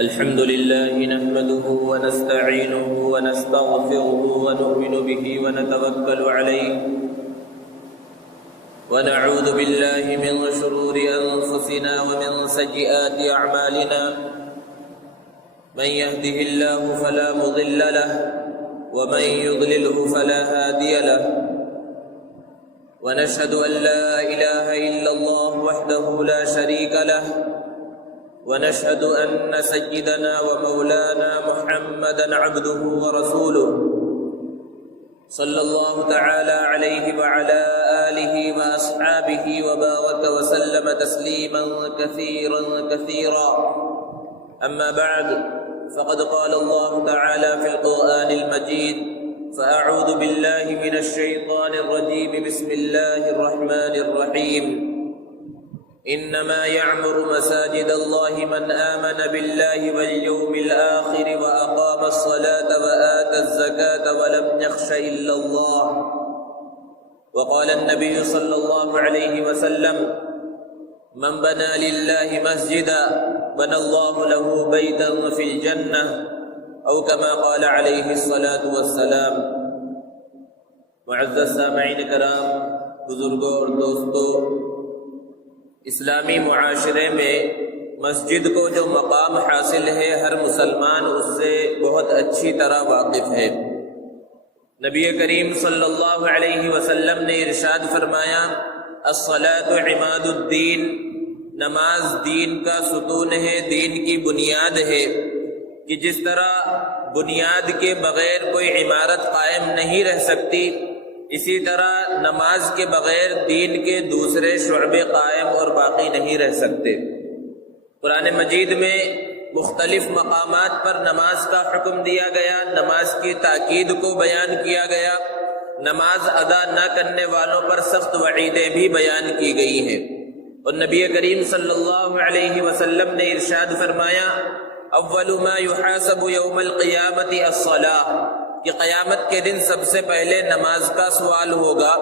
الحمد لله نحمده ونستعينه ونستغفره ونؤمن به ونتوكل عليه ونعوذ بالله من شرور أنفسنا ومن سيئات أعمالنا من يهده الله فلا مضل له ومن يضلله فلا هادي له ونشهد أن لا إله إلا الله وحده لا شريك له ونشهد أن سيدنا ومولانا محمدا عبده ورسوله صلى الله تعالى عليه وعلى آله وأصحابه وبارك وسلم تسليما كثيرا أما بعد فقد قال الله تعالى في القرآن المجيد فأعوذ بالله من الشيطان الرجيم بسم الله الرحمن الرحيم إنما يعمر مساجد الله من آمن بالله واليوم الآخر وأقام الصلاة وآتى الزكاة ولم يخش إلا الله وقال النبي صلى الله عليه وسلم من بنى لله مسجدا بنى الله له بيتا في الجنة أو كما قال عليه الصلاة والسلام. معزز سامعین کرام، بزرگوں اور دوستوں، اسلامی معاشرے میں مسجد کو جو مقام حاصل ہے ہر مسلمان اس سے بہت اچھی طرح واقف ہے. نبی کریم صلی اللہ علیہ وسلم نے ارشاد فرمایا الصلاۃ عماد الدین، نماز دین کا ستون ہے، دین کی بنیاد ہے کہ جس طرح بنیاد کے بغیر کوئی عمارت قائم نہیں رہ سکتی، اسی طرح نماز کے بغیر دین کے دوسرے شعبے قائم اور باقی نہیں رہ سکتے. قرآن مجید میں مختلف مقامات پر نماز کا حکم دیا گیا، نماز کی تاکید کو بیان کیا گیا، نماز ادا نہ کرنے والوں پر سخت وعیدیں بھی بیان کی گئی ہیں. اور نبی کریم صلی اللہ علیہ وسلم نے ارشاد فرمایا اول ما یحاسب یوم القیامت الصلاۃ، کہ قیامت کے دن سب سے پہلے نماز کا سوال ہوگا.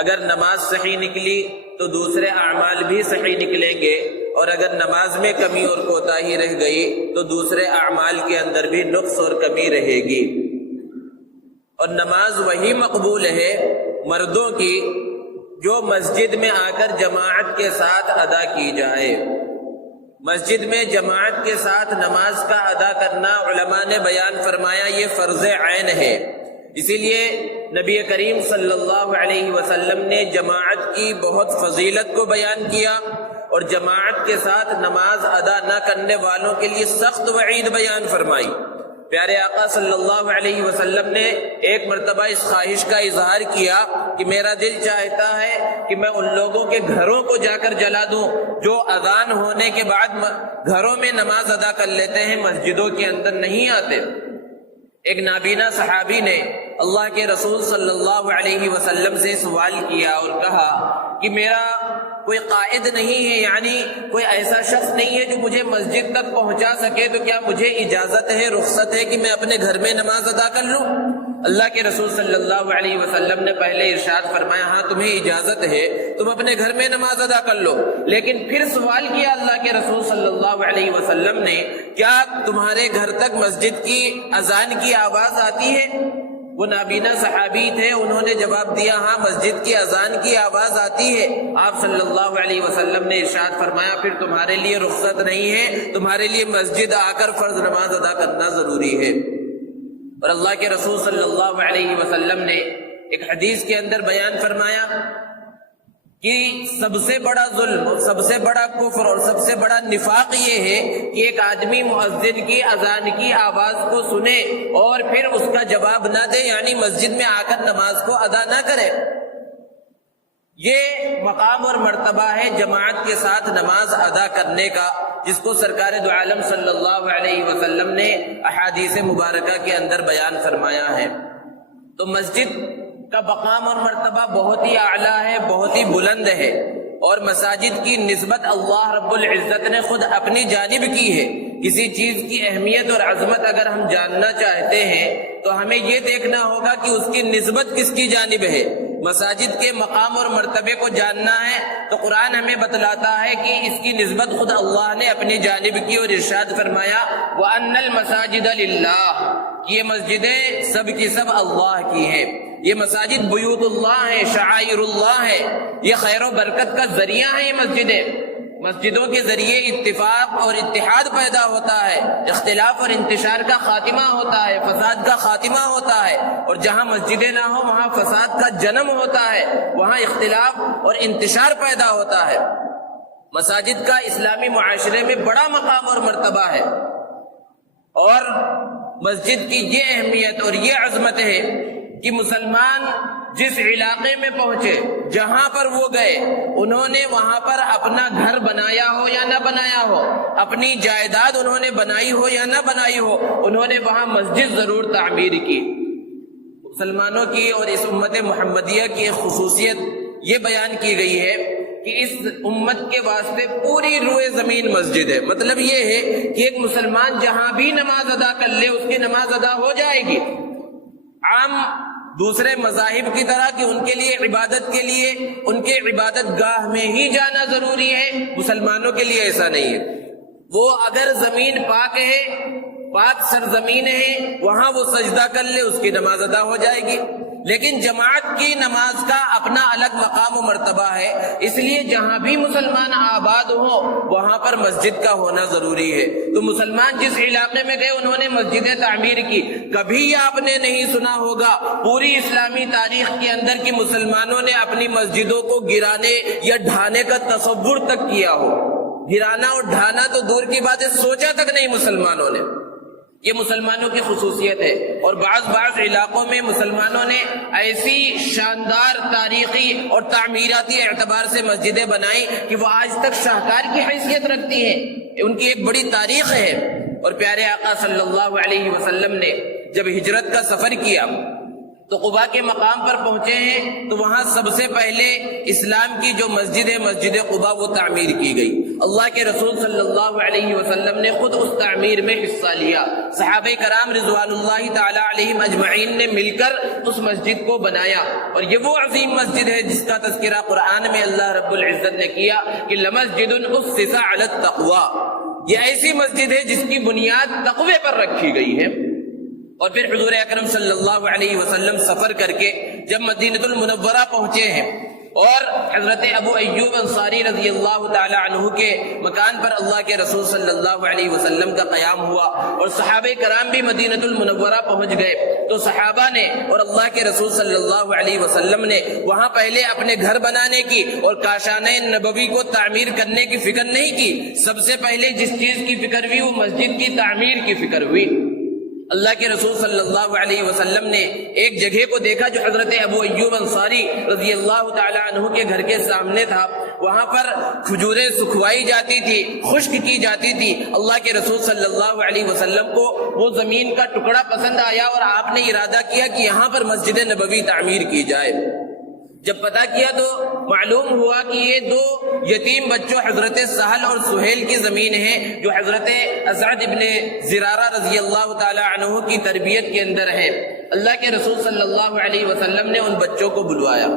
اگر نماز صحیح نکلی تو دوسرے اعمال بھی صحیح نکلیں گے، اور اگر نماز میں کمی اور کوتاہی رہ گئی تو دوسرے اعمال کے اندر بھی نقص اور کمی رہے گی. اور نماز وہی مقبول ہے مردوں کی جو مسجد میں آ کر جماعت کے ساتھ ادا کی جائے. مسجد میں جماعت کے ساتھ نماز کا ادا کرنا علماء نے بیان فرمایا یہ فرض عین ہے. اسی لیے نبی کریم صلی اللہ علیہ وسلم نے جماعت کی بہت فضیلت کو بیان کیا، اور جماعت کے ساتھ نماز ادا نہ کرنے والوں کے لیے سخت وعید بیان فرمائی. پیارے آقا صلی اللہ علیہ وسلم نے ایک مرتبہ اس خواہش کا اظہار کیا کہ میرا دل چاہتا ہے کہ میں ان لوگوں کے گھروں کو جا کر جلا دوں جو اذان ہونے کے بعد گھروں میں نماز ادا کر لیتے ہیں، مسجدوں کے اندر نہیں آتے. ایک نابینا صحابی نے اللہ کے رسول صلی اللہ علیہ وسلم سے سوال کیا اور کہا کہ میرا کوئی قائد نہیں ہے، یعنی کوئی ایسا شخص نہیں ہے جو مجھے مسجد تک پہنچا سکے، تو کیا مجھے اجازت ہے، رخصت ہے کہ میں اپنے گھر میں نماز ادا کر لوں؟ اللہ کے رسول صلی اللہ علیہ وسلم نے پہلے ارشاد فرمایا ہاں تمہیں اجازت ہے، تم اپنے گھر میں نماز ادا کر لو. لیکن پھر سوال کیا اللہ کے رسول صلی اللہ علیہ وسلم نے کیا تمہارے گھر تک مسجد کی اذان کی آواز آتی ہے؟ وہ نابینا صحابی تھے، انہوں نے جواب دیا ہاں مسجد کی اذان کی آواز آتی ہے. آپ صلی اللہ علیہ وسلم نے ارشاد فرمایا پھر تمہارے لیے رخصت نہیں ہے، تمہارے لیے مسجد آ کر فرض نماز ادا کرنا ضروری ہے. اور اللہ کے رسول صلی اللہ علیہ وسلم نے ایک حدیث کے اندر بیان فرمایا کہ سب سے بڑا ظلم اور سب سے بڑا کفر اور سب سے بڑا نفاق یہ ہے کہ ایک آدمی مؤذن کی اذان کی آواز کو سنے اور پھر اس کا جواب نہ دے، یعنی مسجد میں آ کر نماز کو ادا نہ کرے. یہ مقام اور مرتبہ ہے جماعت کے ساتھ نماز ادا کرنے کا، جس کو سرکار دو عالم صلی اللہ علیہ وسلم نے احادیث مبارکہ کے اندر بیان فرمایا ہے. تو مسجد کا مقام اور مرتبہ بہت ہی اعلیٰ ہے، بہت ہی بلند ہے، اور مساجد کی نسبت اللہ رب العزت نے خود اپنی جانب کی ہے. کسی چیز کی اہمیت اور عظمت اگر ہم جاننا چاہتے ہیں تو ہمیں یہ دیکھنا ہوگا کہ اس کی نسبت کس کی جانب ہے. مساجد کے مقام اور مرتبے کو جاننا ہے تو قرآن ہمیں بتلاتا ہے کہ اس کی نسبت خود اللہ نے اپنی جانب کی اور ارشاد فرمایا وَأَنَّ الْمَسَاجِدَ لِلَّهِ، یہ مسجدیں سب کی سب اللہ کی ہیں، یہ مساجد بیوت اللہ ہیں، شعائر اللہ ہے، یہ خیر و برکت کا ذریعہ ہیں۔ یہ مسجدوں کے ذریعے اتفاق اور اتحاد پیدا ہوتا ہے، اختلاف اور انتشار کا خاتمہ ہوتا ہے، فساد کا خاتمہ ہوتا ہے، اور جہاں مسجدیں نہ ہوں وہاں فساد کا جنم ہوتا ہے، وہاں اختلاف اور انتشار پیدا ہوتا ہے۔ مساجد کا اسلامی معاشرے میں بڑا مقام اور مرتبہ ہے، اور مسجد کی یہ اہمیت اور یہ عظمت ہے کہ مسلمان جس علاقے میں پہنچے، جہاں پر وہ گئے، انہوں نے وہاں پر اپنا گھر بنایا ہو یا نہ بنایا ہو، اپنی جائیداد انہوں نے بنائی ہو یا نہ بنائی ہو، انہوں نے وہاں مسجد ضرور تعمیر کی۔ مسلمانوں کی اور اس امت محمدیہ کی ایک خصوصیت یہ بیان کی گئی ہے کہ اس امت کے واسطے پوری روئے زمین مسجد ہے۔ مطلب یہ ہے کہ ایک مسلمان جہاں بھی نماز ادا کر لے اس کی نماز ادا ہو جائے گی۔ عام دوسرے مذاہب کی طرح کہ ان کے لیے عبادت کے لیے ان کے عبادت گاہ میں ہی جانا ضروری ہے، مسلمانوں کے لیے ایسا نہیں ہے۔ وہ اگر زمین پاک ہے، پاک سرزمین ہے، وہاں وہ سجدہ کر لے اس کی نماز ادا ہو جائے گی۔ لیکن جماعت کی نماز کا اپنا الگ مقام و مرتبہ ہے، اس لیے جہاں بھی مسلمان آباد ہوں وہاں پر مسجد کا ہونا ضروری ہے۔ تو مسلمان جس علاقے میں گئے انہوں نے مسجدیں تعمیر کی۔ کبھی آپ نے نہیں سنا ہوگا پوری اسلامی تاریخ کے اندر کہ مسلمانوں نے اپنی مسجدوں کو گرانے یا ڈھانے کا تصور تک کیا ہو۔ گرانا اور ڈھانا تو دور کی بات ہے، سوچا تک نہیں مسلمانوں نے۔ یہ مسلمانوں کی خصوصیت ہے، اور بعض علاقوں میں مسلمانوں نے ایسی شاندار تاریخی اور تعمیراتی اعتبار سے مسجدیں بنائی کہ وہ آج تک شاہکار کی حیثیت رکھتی ہیں، ان کی ایک بڑی تاریخ ہے۔ اور پیارے آقا صلی اللہ علیہ وسلم نے جب ہجرت کا سفر کیا تو قباء کے مقام پر پہنچے ہیں تو وہاں سب سے پہلے اسلام کی جو مسجد ہے مسجد قباء وہ تعمیر کی گئی۔ اللہ کے رسول صلی اللہ علیہ وسلم نے خود اس تعمیر میں حصہ لیا، صحابہ کرام رضوان اللہ تعالی علیہم اجمعین نے مل کر اس مسجد کو بنایا۔ اور یہ وہ عظیم مسجد ہے جس کا تذکرہ قرآن میں اللہ رب العزت نے کیا کہ لمسجد اسس علی التقوی، یہ ایسی مسجد ہے جس کی بنیاد تقوی پر رکھی گئی ہے۔ اور پھر حضور اکرم صلی اللہ علیہ وسلم سفر کر کے جب مدینہ المنورہ پہنچے ہیں اور حضرت ابو ایوب انصاری رضی اللہ تعالی عنہ کے مکان پر اللہ کے رسول صلی اللہ علیہ وسلم کا قیام ہوا اور صحابہ کرام بھی مدینہ المنورہ پہنچ گئے، تو صحابہ نے اور اللہ کے رسول صلی اللہ علیہ وسلم نے وہاں پہلے اپنے گھر بنانے کی اور کاشانہ نبوی کو تعمیر کرنے کی فکر نہیں کی۔ سب سے پہلے جس چیز کی فکر ہوئی وہ مسجد کی تعمیر کی فکر ہوئی۔ اللہ کے رسول صلی اللہ علیہ وسلم نے ایک جگہ کو دیکھا جو حضرت ابو ایوب انصاری رضی اللہ تعالی عنہ کے گھر کے سامنے تھا، وہاں پر کھجوریں سکھوائی جاتی تھی، خشک کی جاتی تھی۔ اللہ کے رسول صلی اللہ علیہ وسلم کو وہ زمین کا ٹکڑا پسند آیا اور آپ نے ارادہ کیا کہ یہاں پر مسجد نبوی تعمیر کی جائے۔ جب پتہ کیا تو معلوم ہوا کہ یہ دو یتیم بچوں حضرت سہل اور سہیل کی زمین ہے جو حضرت اسعد ابن زرارہ رضی اللہ تعالی عنہ کی تربیت کے اندر ہے۔ اللہ کے رسول صلی اللہ علیہ وسلم نے ان بچوں کو بلوایا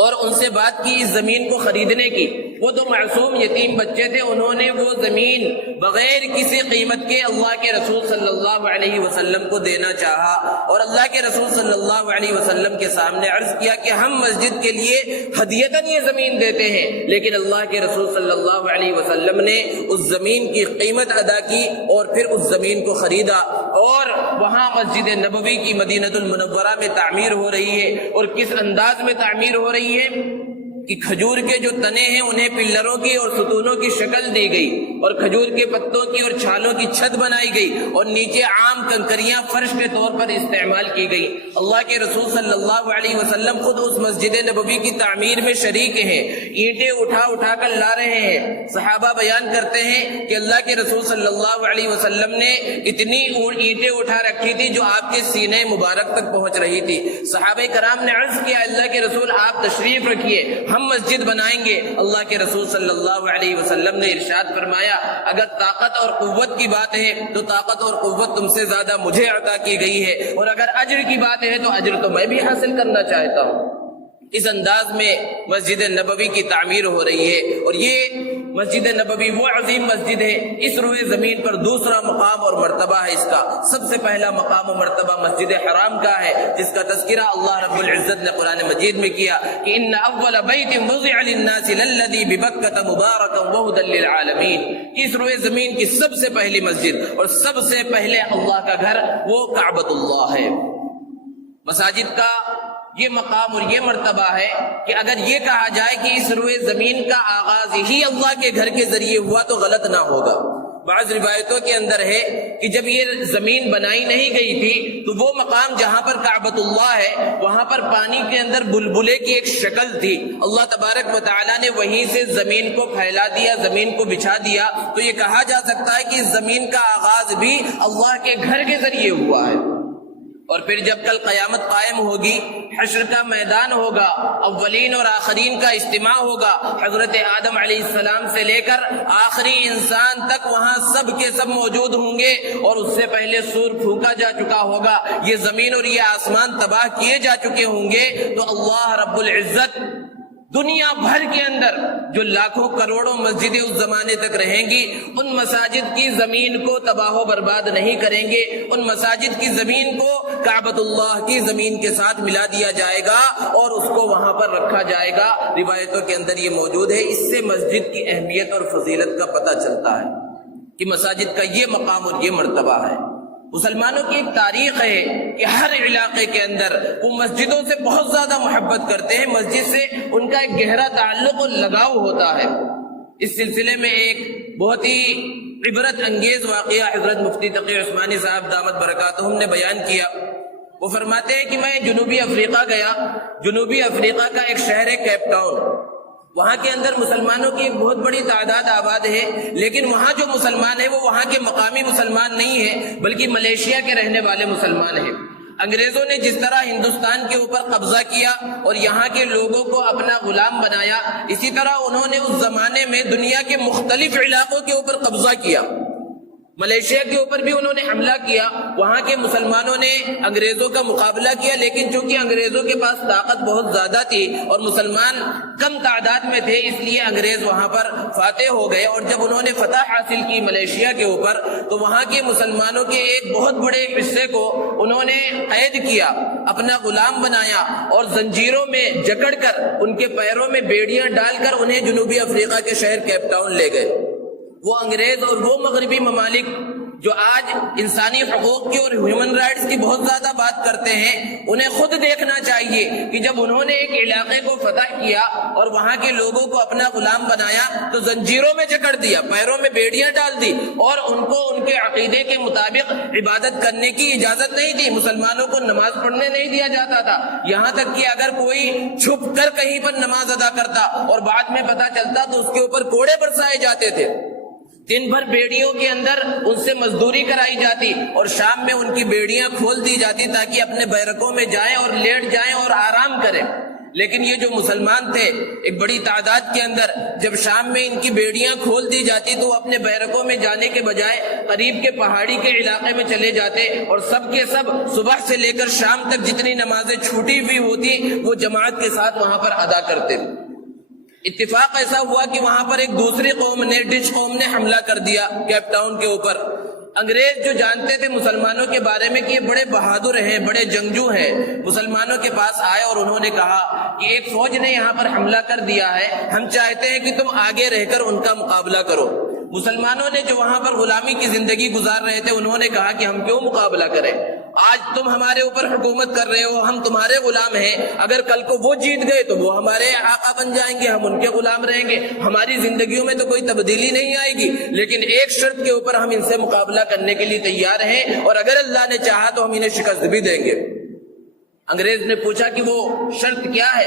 اور ان سے بات کی اس زمین کو خریدنے کی۔ وہ دو معصوم یتیم بچے تھے، انہوں نے وہ زمین بغیر کسی قیمت کے اللہ کے رسول صلی اللہ علیہ وسلم کو دینا چاہا، اور اللہ کے رسول صلی اللہ علیہ وسلم کے سامنے عرض کیا کہ ہم مسجد کے لیے ہدیتاً یہ زمین دیتے ہیں، لیکن اللہ کے رسول صلی اللہ علیہ وسلم نے اس زمین کی قیمت ادا کی اور پھر اس زمین کو خریدا، اور وہاں مسجد نبوی کی مدینہ المنورہ میں تعمیر ہو رہی ہے۔ اور کس انداز میں تعمیر ہو رہی ہے کہ کھجور کے جو تنے ہیں انہیں پلروں کی اور ستونوں کی شکل دی گئی، اور کھجور کے پتوں کی اور چھالوں کی چھت بنائی گئی، اور نیچے عام کنکریاں فرش کے طور پر استعمال کی گئی۔ اللہ کے رسول صلی اللہ علیہ وسلم خود اس مسجد نبوی کی تعمیر میں شریک ہیں، اینٹیں اٹھا اٹھا کر لا رہے ہیں۔ صحابہ بیان کرتے ہیں کہ اللہ کے رسول صلی اللہ علیہ وسلم نے اتنی اینٹیں اٹھا رکھی تھی جو آپ کے سینے مبارک تک پہنچ رہی تھی۔ صحابہ کرام نے عرض کیا اللہ کے رسول آپ تشریف رکھیے، ہم مسجد بنائیں گے۔ اللہ کے رسول صلی اللہ علیہ وسلم نے ارشاد فرمایا اگر طاقت اور قوت کی بات ہے تو طاقت اور قوت تم سے زیادہ مجھے عطا کی گئی ہے، اور اگر اجر کی بات ہے تو اجر تو میں بھی حاصل کرنا چاہتا ہوں۔ اس انداز میں مسجد نبوی کی تعمیر ہو رہی ہے، اور یہ مسجد نبوی وہ عظیم مسجد ہے، اس روئے زمین پر دوسرا مقام اور مرتبہ ہے اس کا۔ سب سے پہلا مقام و مرتبہ مسجد حرام کا ہے، جس کا تذکرہ اللہ رب العزت نے قرآن مجید میں کیا کہ ان اول بیت وضع للناس للذی ببکۃ مبارکا وہدی للعالمین۔ اس روئے زمین کی سب سے پہلی مسجد اور سب سے پہلے اللہ کا گھر وہ کعبۃ اللہ ہے۔ مساجد کا یہ مقام اور یہ مرتبہ ہے کہ اگر یہ کہا جائے کہ اس روئے زمین کا آغاز ہی اللہ کے گھر کے ذریعے ہوا تو غلط نہ ہوگا۔ بعض روایتوں کے اندر ہے کہ جب یہ زمین بنائی نہیں گئی تھی تو وہ مقام جہاں پر کعبۃ اللہ ہے وہاں پر پانی کے اندر بلبلے کی ایک شکل تھی، اللہ تبارک و تعالیٰ نے وہیں سے زمین کو پھیلا دیا، زمین کو بچھا دیا، تو یہ کہا جا سکتا ہے کہ اس زمین کا آغاز بھی اللہ کے گھر کے ذریعے ہوا ہے۔ اور پھر جب کل قیامت قائم ہوگی، حشر کا میدان ہوگا، اولین اور آخرین کا اجتماع ہوگا، حضرت آدم علیہ السلام سے لے کر آخری انسان تک وہاں سب کے سب موجود ہوں گے، اور اس سے پہلے سور پھونکا جا چکا ہوگا، یہ زمین اور یہ آسمان تباہ کیے جا چکے ہوں گے، تو اللہ رب العزت دنیا بھر کے اندر جو لاکھوں کروڑوں مسجدیں اس زمانے تک رہیں گی، ان مساجد کی زمین کو تباہ و برباد نہیں کریں گے، ان مساجد کی زمین کو کعبۃ اللہ کی زمین کے ساتھ ملا دیا جائے گا اور اس کو وہاں پر رکھا جائے گا۔ روایتوں کے اندر یہ موجود ہے۔ اس سے مسجد کی اہمیت اور فضیلت کا پتہ چلتا ہے کہ مساجد کا یہ مقام اور یہ مرتبہ ہے۔ مسلمانوں کی ایک تاریخ ہے کہ ہر علاقے کے اندر وہ مسجدوں سے بہت زیادہ محبت کرتے ہیں، مسجد سے ان کا ایک گہرا تعلق اور لگاؤ ہوتا ہے۔ اس سلسلے میں ایک بہت ہی عبرت انگیز واقعہ حضرت مفتی تقی عثمانی صاحب دامت برکاتہم نے بیان کیا۔ وہ فرماتے ہیں کہ میں جنوبی افریقہ گیا، جنوبی افریقہ کا ایک شہر ہے کیپ ٹاؤن، وہاں کے اندر مسلمانوں کی ایک بہت بڑی تعداد آباد ہے، لیکن وہاں جو مسلمان ہیں وہ وہاں کے مقامی مسلمان نہیں ہیں بلکہ ملیشیا کے رہنے والے مسلمان ہیں۔ انگریزوں نے جس طرح ہندوستان کے اوپر قبضہ کیا اور یہاں کے لوگوں کو اپنا غلام بنایا، اسی طرح انہوں نے اس زمانے میں دنیا کے مختلف علاقوں کے اوپر قبضہ کیا۔ ملیشیا کے اوپر بھی انہوں نے حملہ کیا، وہاں کے مسلمانوں نے انگریزوں کا مقابلہ کیا، لیکن چونکہ انگریزوں کے پاس طاقت بہت زیادہ تھی اور مسلمان کم تعداد میں تھے، اس لیے انگریز وہاں پر فاتح ہو گئے، اور جب انہوں نے فتح حاصل کی ملیشیا کے اوپر تو وہاں کے مسلمانوں کے ایک بہت بڑے حصے کو انہوں نے قید کیا، اپنا غلام بنایا اور زنجیروں میں جکڑ کر ان کے پیروں میں بیڑیاں ڈال کر انہیں جنوبی افریقہ کے شہر کیپ ٹاؤن لے گئے۔ وہ انگریز اور وہ مغربی ممالک جو آج انسانی حقوق کی اور ہیومن رائٹس کی بہت زیادہ بات کرتے ہیں، انہیں خود دیکھنا چاہیے کہ جب انہوں نے ایک علاقے کو فتح کیا اور وہاں کے لوگوں کو اپنا غلام بنایا تو زنجیروں میں جکڑ دیا، پیروں میں بیڑیاں ڈال دی، اور ان کو ان کے عقیدے کے مطابق عبادت کرنے کی اجازت نہیں دی، مسلمانوں کو نماز پڑھنے نہیں دیا جاتا تھا، یہاں تک کہ اگر کوئی چھپ کر کہیں پر نماز ادا کرتا اور بعد میں پتہ چلتا تو اس کے اوپر کوڑے برسائے جاتے تھے۔ دن بھر بیڑیوں کے اندر ان سے مزدوری کرائی جاتی اور شام میں ان کی بیڑیاں کھول دی جاتی تاکہ اپنے بیرکوں میں جائیں اور لیٹ جائیں اور آرام کریں۔ لیکن یہ جو مسلمان تھے ایک بڑی تعداد کے اندر، جب شام میں ان کی بیڑیاں کھول دی جاتی تو وہ اپنے بیرکوں میں جانے کے بجائے قریب کے پہاڑی کے علاقے میں چلے جاتے اور سب کے سب صبح سے لے کر شام تک جتنی نمازیں چھوٹی ہوئی ہوتی وہ جماعت کے ساتھ وہاں پر ادا کرتے۔ اتفاق ایسا ہوا کہ وہاں پر ایک دوسری قوم نے، ڈچ قوم نے حملہ کر دیا کیپ ٹاؤن کے اوپر۔ انگریز جو جانتے تھے مسلمانوں کے بارے میں کہ یہ بڑے بہادر ہیں، بڑے جنگجو ہیں، مسلمانوں کے پاس آئے اور انہوں نے کہا کہ ایک فوج نے یہاں پر حملہ کر دیا ہے، ہم چاہتے ہیں کہ تم آگے رہ کر ان کا مقابلہ کرو۔ مسلمانوں نے جو وہاں پر غلامی کی زندگی گزار رہے تھے انہوں نے کہا کہ ہم کیوں مقابلہ کریں، آج تم ہمارے اوپر حکومت کر رہے ہو، ہم تمہارے غلام ہیں، اگر کل کو وہ جیت گئے تو وہ ہمارے آقا بن جائیں گے، ہم ان کے غلام رہیں گے، ہماری زندگیوں میں تو کوئی تبدیلی نہیں آئے گی، لیکن ایک شرط کے اوپر ہم ان سے مقابلہ کرنے کے لیے تیار ہیں اور اگر اللہ نے چاہا تو ہم انہیں شکست بھی دیں گے۔ انگریز نے پوچھا کہ وہ شرط کیا ہے؟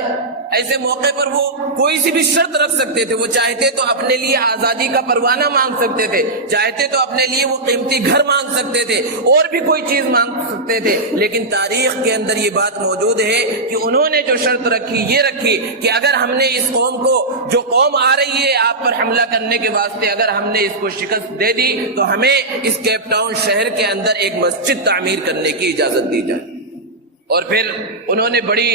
ایسے موقع پر وہ کوئی سی بھی شرط رکھ سکتے تھے، وہ چاہتے تو اپنے لیے آزادی کا پروانہ مانگ سکتے تھے، چاہتے تو اپنے لیے وہ قیمتی گھر مانگ سکتے تھے، اور بھی کوئی چیز مانگ سکتے تھے، لیکن تاریخ کے اندر یہ بات موجود ہے کہ انہوں نے جو شرط رکھی یہ رکھی کہ اگر ہم نے اس قوم کو، جو قوم آ رہی ہے آپ پر حملہ کرنے کے واسطے، اگر ہم نے اس کو شکست دے دی تو ہمیں اس کیپ ٹاؤن شہر کے اندر ایک مسجد تعمیر کرنے کی اجازت دی جائے۔ اور پھر انہوں نے بڑی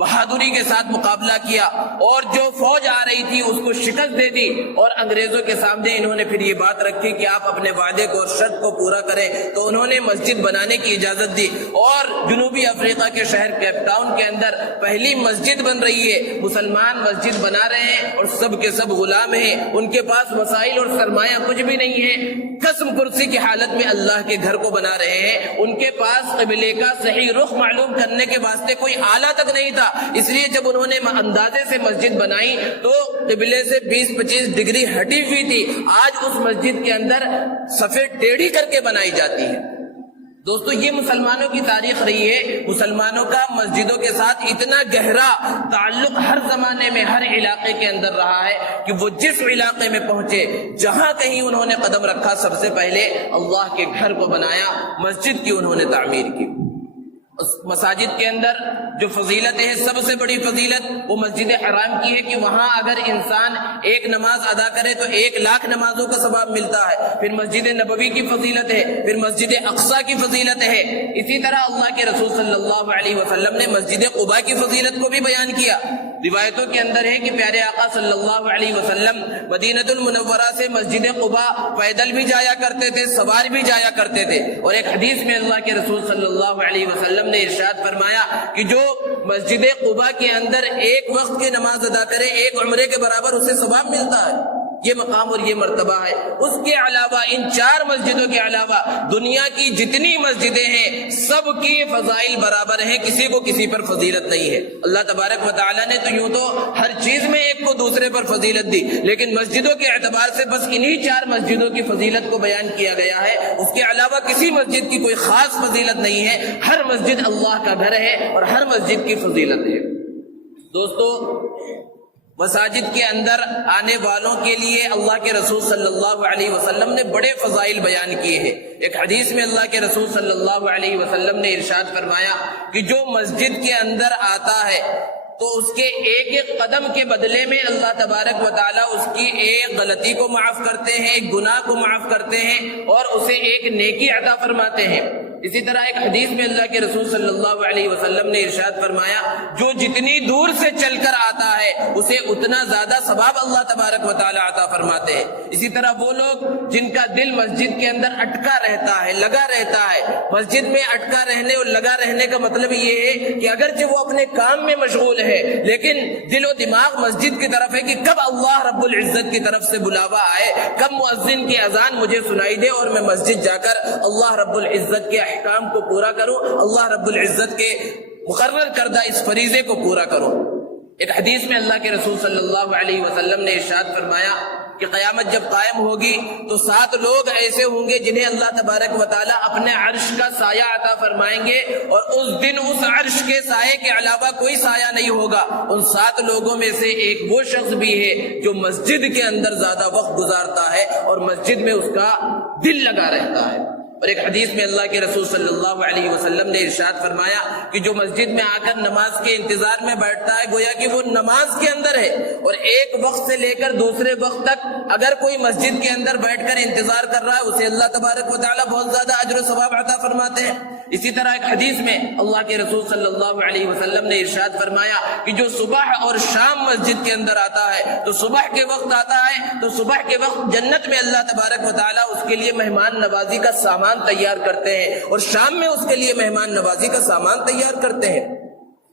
بہادری کے ساتھ مقابلہ کیا اور جو فوج آ رہی تھی اس کو شکست دے دی، اور انگریزوں کے سامنے انہوں نے پھر یہ بات رکھی کہ آپ اپنے وعدے کو اور شرط کو پورا کریں، تو انہوں نے مسجد بنانے کی اجازت دی، اور جنوبی افریقہ کے شہر کیپ ٹاؤن کے اندر پہلی مسجد بن رہی ہے، مسلمان مسجد بنا رہے ہیں اور سب کے سب غلام ہیں، ان کے پاس وسائل اور سرمایہ کچھ بھی نہیں ہے، قسم کرسی کی حالت میں اللہ کے گھر کو بنا رہے ہیں، ان کے پاس قبلے کا صحیح رخ معلوم کرنے کے واسطے کوئی آلہ تک نہیں تھا، اس لیے جب انہوں نے اندازے سے مسجد بنائی تو قبلے سے 20-25 ڈگری ہٹی ہوئی تھی، آج اس مسجد کے اندر صفیں ٹیڑھی کر کے بنائی جاتی ہے۔ دوستو یہ مسلمانوں کی تاریخ رہی ہے، مسلمانوں کا مسجدوں کے ساتھ اتنا گہرا تعلق ہر زمانے میں ہر علاقے کے اندر رہا ہے کہ وہ جس علاقے میں پہنچے، جہاں کہیں انہوں نے قدم رکھا، سب سے پہلے اللہ کے گھر کو بنایا، مسجد کی انہوں نے تعمیر کی۔ اس مساجد کے اندر جو فضیلت ہے، سب سے بڑی فضیلت وہ مسجد حرام کی ہے کہ وہاں اگر انسان ایک نماز ادا کرے تو 1,00,000 نمازوں کا ثواب ملتا ہے۔ پھر مسجد نبوی کی فضیلت ہے، پھر مسجد اقصی کی فضیلت ہے، اسی طرح اللہ کے رسول صلی اللہ علیہ وسلم نے مسجد قباء کی فضیلت کو بھی بیان کیا۔ روایتوں کے اندر ہے کہ پیارے آقا صلی اللہ علیہ وسلم مدینہ المنورہ سے مسجد قباء پیدل بھی جایا کرتے تھے، سوار بھی جایا کرتے تھے، اور ایک حدیث میں اللہ کے رسول صلی اللہ علیہ وسلم نے ارشاد فرمایا کہ جو مسجد قباء کے اندر ایک وقت کی نماز ادا کرے، ایک عمرے کے برابر اسے ثواب ملتا ہے۔ یہ مقام اور یہ مرتبہ ہے۔ اس کے علاوہ ان 4 مسجدوں کے علاوہ دنیا کی جتنی مسجدیں ہیں سب کی فضائل برابر ہیں، کسی کو کسی پر فضیلت نہیں ہے۔ اللہ تبارک و تعالیٰ نے تو یوں تو ہر چیز میں ایک کو دوسرے پر فضیلت دی، لیکن مسجدوں کے اعتبار سے بس انہی 4 مسجدوں کی فضیلت کو بیان کیا گیا ہے، اس کے علاوہ کسی مسجد کی کوئی خاص فضیلت نہیں ہے۔ ہر مسجد اللہ کا گھر ہے اور ہر مسجد کی فضیلت ہے۔ دوستو مساجد کے اندر آنے والوں کے لیے اللہ کے رسول صلی اللہ علیہ وسلم نے بڑے فضائل بیان کیے ہیں۔ ایک حدیث میں اللہ کے رسول صلی اللہ علیہ وسلم نے ارشاد فرمایا کہ جو مسجد کے اندر آتا ہے تو اس کے ایک ایک قدم کے بدلے میں اللہ تبارک و تعالیٰ اس کی ایک غلطی کو معاف کرتے ہیں، ایک گناہ کو معاف کرتے ہیں اور اسے ایک نیکی عطا فرماتے ہیں۔ اسی طرح ایک حدیث میں اللہ کے رسول صلی اللہ علیہ وسلم نے ارشاد فرمایا جو جتنی دور سے چل کر آتا ہے اسے اتنا زیادہ ثواب اللہ تبارک و تعالیٰ عطا فرماتے ہیں۔ اسی طرح وہ لوگ جن کا دل مسجد کے اندر اٹکا رہتا ہے، لگا رہتا ہے، مسجد میں اٹکا رہنے اور لگا رہنے کا مطلب یہ ہے کہ اگرچہ وہ اپنے کام میں مشغول ہے لیکن دل و دماغ مسجد کی طرف ہے کہ کب اللہ رب العزت کی طرف سے بلاوا آئے، کب مؤذن کی اذان مجھے سنائی دے اور میں مسجد جا کر اللہ رب العزت کے احکام کو پورا کروں، اللہ رب العزت کے مقرر کردہ اس فریضے کو پورا کروں۔ ایک حدیث میں اللہ کے رسول صلی اللہ علیہ وسلم نے ارشاد فرمایا کہ قیامت جب قائم ہوگی تو 7 لوگ ایسے ہوں گے جنہیں اللہ تبارک و تعالیٰ اپنے عرش کا سایہ عطا فرمائیں گے، اور اس دن اس عرش کے سائے کے علاوہ کوئی سایہ نہیں ہوگا۔ ان 7 لوگوں میں سے ایک وہ شخص بھی ہے جو مسجد کے اندر زیادہ وقت گزارتا ہے اور مسجد میں اس کا دل لگا رہتا ہے۔ اور ایک حدیث میں اللہ کے رسول صلی اللہ علیہ وسلم نے ارشاد فرمایا کہ جو مسجد میں آ کر نماز کے انتظار میں بیٹھتا ہے گویا کہ وہ نماز کے اندر ہے، اور ایک وقت سے لے کر دوسرے وقت تک اگر کوئی مسجد کے اندر بیٹھ کر انتظار کر رہا ہے اسے اللہ تبارک و تعالیٰ بہت زیادہ اجر و ثواب عطا فرماتے ہیں۔ اسی طرح ایک حدیث میں اللہ کے رسول صلی اللہ علیہ وسلم نے ارشاد فرمایا کہ جو صبح اور شام مسجد کے اندر آتا ہے تو صبح کے وقت آتا ہے تو صبح کے وقت جنت میں اللہ تبارک و تعالیٰ اس کے لیے مہمان نوازی کا سامان تیار کرتے ہیں، اور شام میں اس کے لیے مہمان نوازی کا سامان تیار کرتے ہیں۔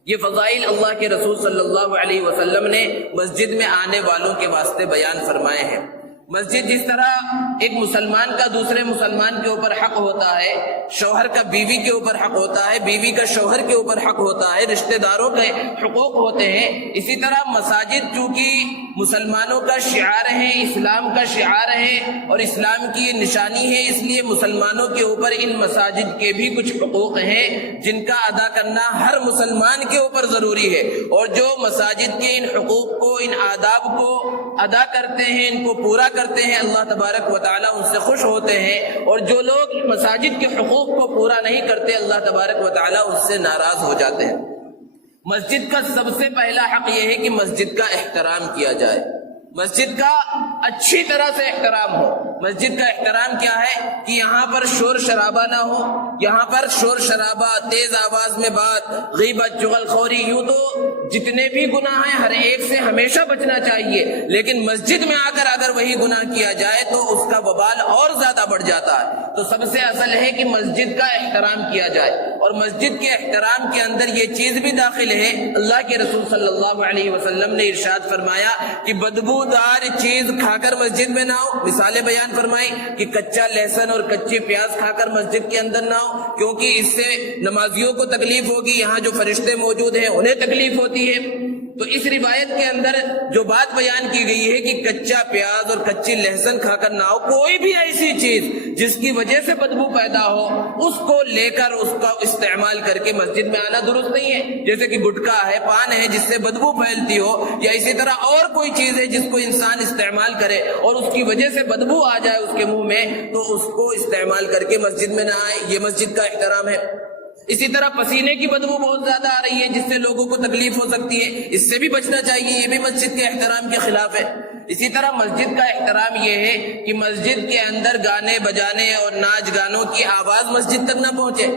یہ فضائل اللہ کے رسول صلی اللہ علیہ وسلم نے مسجد میں آنے والوں کے واسطے بیان فرمائے ہیں۔ مسجد جس طرح ایک مسلمان کا دوسرے مسلمان کے اوپر حق ہوتا ہے، شوہر کا بیوی کے اوپر حق ہوتا ہے، بیوی کا شوہر کے اوپر حق ہوتا ہے، رشتہ داروں کے حقوق ہوتے ہیں، اسی طرح مساجد چونکہ مسلمانوں کا شعار ہے، اسلام کا شعار ہے اور اسلام کی یہ نشانی ہے، اس لیے مسلمانوں کے اوپر ان مساجد کے بھی کچھ حقوق ہیں جن کا ادا کرنا ہر مسلمان کے اوپر ضروری ہے، اور جو مساجد کے ان حقوق کو، ان آداب کو ادا کرتے ہیں، ان کو پورا کرتے ہیں، اللہ تبارک و تعالیٰ ان سے خوش ہوتے ہیں، اور جو لوگ مساجد کے حقوق کو پورا نہیں کرتے اللہ تبارک و تعالیٰ اس سے ناراض ہو جاتے ہیں۔ مسجد کا سب سے پہلا حق یہ ہے کہ مسجد کا احترام کیا جائے۔ مسجد کا اچھی طرح سے احترام ہو۔ مسجد کا احترام کیا ہے کہ یہاں پر شور شرابہ نہ ہو، یہاں پر شور شرابہ، تیز آواز میں بات، غیبت، چغل خوری، یوں تو جتنے بھی گناہ ہیں ہر ایک سے ہمیشہ بچنا چاہیے، لیکن مسجد میں آ کر اگر وہی گناہ کیا جائے تو اس کا وبال اور زیادہ بڑھ جاتا ہے۔ تو سب سے اصل ہے کہ مسجد کا احترام کیا جائے، اور مسجد کے احترام کے اندر یہ چیز بھی داخل ہے۔ اللہ کے رسول صلی اللہ علیہ وسلم نے ارشاد فرمایا کہ بدبودار چیز کھا کر مسجد میں نہ ہو۔ مثالیں بیان فرمائی کہ کچا لہسن اور کچی پیاز کھا کر مسجد کے اندر نہ ہو، کیونکہ اس سے نمازیوں کو تکلیف ہوگی، یہاں جو فرشتے موجود ہیں انہیں تکلیف ہوتی ہے۔ تو اس روایت کے اندر جو بات بیان کی گئی ہے کہ کچا پیاز اور کچی لہسن کھا کر نہ ہو، کوئی بھی ایسی چیز جس کی وجہ سے بدبو پیدا ہو اس کو لے کر اس کا استعمال کر کے مسجد میں آنا درست نہیں ہے۔ جیسے کہ گٹکا ہے، پان ہے جس سے بدبو پھیلتی ہو، یا اسی طرح اور کوئی چیز ہے جس کو انسان استعمال کرے اور اس کی وجہ سے بدبو آ جائے اس کے منہ میں، تو اس کو استعمال کر کے مسجد میں نہ آئے، یہ مسجد کا احترام ہے۔ اسی طرح پسینے کی بدبو بہت زیادہ آ رہی ہے جس سے لوگوں کو تکلیف ہو سکتی ہے، اس سے بھی بچنا چاہیے، یہ بھی مسجد کے احترام کے خلاف ہے۔ اسی طرح مسجد کا احترام یہ ہے کہ مسجد کے اندر گانے بجانے اور ناچ گانوں کی آواز مسجد تک نہ پہنچے۔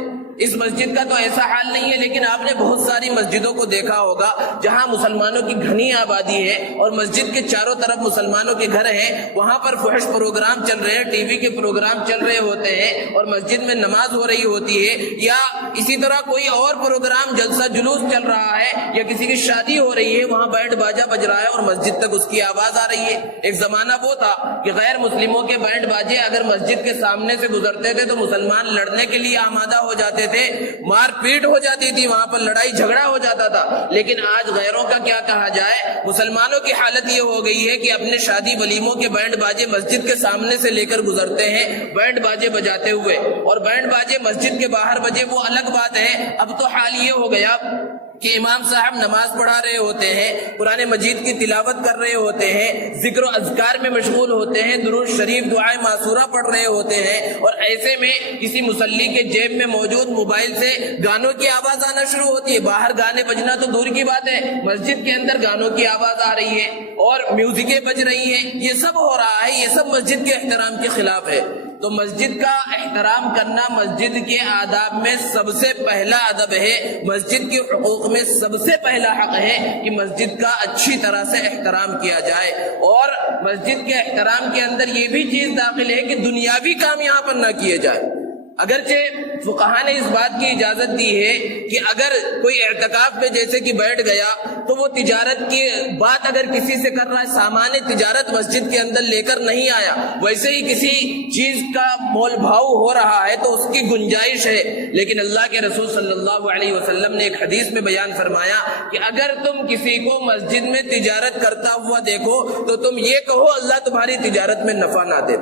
اس مسجد کا تو ایسا حال نہیں ہے، لیکن آپ نے بہت ساری مسجدوں کو دیکھا ہوگا جہاں مسلمانوں کی گھنی آبادی ہے اور مسجد کے چاروں طرف مسلمانوں کے گھر ہیں، وہاں پر فحش پروگرام چل رہے ہیں، ٹی وی کے پروگرام چل رہے ہوتے ہیں اور مسجد میں نماز ہو رہی ہوتی ہے، یا اسی طرح کوئی اور پروگرام جلسہ جلوس چل رہا ہے، یا کسی کی شادی ہو رہی ہے، وہاں بینڈ باجا بج رہا ہے اور مسجد تک اس کی آواز آ رہی ہے۔ ایک زمانہ وہ تھا کہ غیر مسلموں کے بینڈ باجے اگر مسجد کے سامنے سے گزرتے تھے تو مسلمان لڑنے کے لیے آمادہ ہو جاتے تھے، مار پیٹ ہو جاتی تھی، وہاں پر لڑائی جھگڑا ہو جاتا تھا۔ لیکن آج غیروں کا کیا کہا جائے، مسلمانوں کی حالت یہ ہو گئی ہے کہ اپنے شادی ولیموں کے بینڈ باجے مسجد کے سامنے سے لے کر گزرتے ہیں بینڈ باجے بجاتے ہوئے، اور بینڈ باجے مسجد کے باہر بجے وہ الگ بات ہے۔ اب تو حال یہ ہو گیا کہ امام صاحب نماز پڑھا رہے ہوتے ہیں، قرآن مجید کی تلاوت کر رہے ہوتے ہیں، ذکر و اذکار میں مشغول ہوتے ہیں، درود شریف دعائے معصورہ پڑھ رہے ہوتے ہیں، اور ایسے میں کسی مصلی کے جیب میں موجود موبائل سے گانوں کی آواز آنا شروع ہوتی ہے۔ باہر گانے بجنا تو دور کی بات ہے، مسجد کے اندر گانوں کی آواز آ رہی ہے اور میوزکیں بج رہی ہیں، یہ سب ہو رہا ہے، یہ سب مسجد کے احترام کے خلاف ہے۔ تو مسجد کا احترام کرنا مسجد کے آداب میں سب سے پہلا ادب ہے، مسجد کے حقوق میں سب سے پہلا حق ہے کہ مسجد کا اچھی طرح سے احترام کیا جائے، اور مسجد کے احترام کے اندر یہ بھی چیز داخل ہے کہ دنیاوی کام یہاں پر نہ کیے جائے۔ اگرچہ فقہا نے اس بات کی اجازت دی ہے کہ اگر کوئی اعتکاف میں جیسے کہ بیٹھ گیا تو وہ تجارت کی بات اگر کسی سے کر رہا ہے، سامان تجارت مسجد کے اندر لے کر نہیں آیا، ویسے ہی کسی چیز کا مول بھاؤ ہو رہا ہے تو اس کی گنجائش ہے، لیکن اللہ کے رسول صلی اللہ علیہ وسلم نے ایک حدیث میں بیان فرمایا کہ اگر تم کسی کو مسجد میں تجارت کرتا ہوا دیکھو تو تم یہ کہو اللہ تمہاری تجارت میں نفع نہ دے۔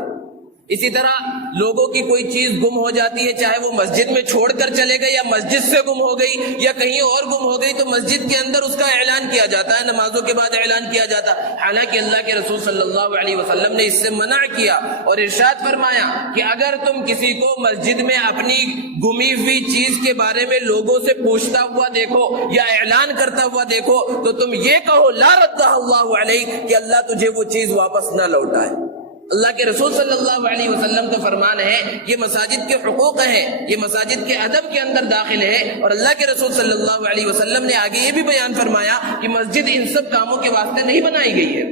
اسی طرح لوگوں کی کوئی چیز گم ہو جاتی ہے، چاہے وہ مسجد میں چھوڑ کر چلے گئے یا مسجد سے گم ہو گئی یا کہیں اور گم ہو گئی، تو مسجد کے اندر اس کا اعلان کیا جاتا ہے، نمازوں کے بعد اعلان کیا جاتا ہے۔ حالانکہ اللہ کے رسول صلی اللہ علیہ وسلم نے اس سے منع کیا اور ارشاد فرمایا کہ اگر تم کسی کو مسجد میں اپنی گمی ہوئی چیز کے بارے میں لوگوں سے پوچھتا ہوا دیکھو یا اعلان کرتا ہوا دیکھو تو تم یہ کہو لا ردہ اللہ علیہ، کہ اللہ تجھے وہ چیز واپس نہ لوٹائے۔ اللہ کے رسول صلی اللہ علیہ وسلم کا فرمان ہے، یہ مساجد کے حقوق ہیں، یہ مساجد کے ادب کے اندر داخل ہے، اور اللہ کے رسول صلی اللہ علیہ وسلم نے آگے یہ بھی بیان فرمایا کہ مسجد ان سب کاموں کے واسطے نہیں بنائی گئی ہے۔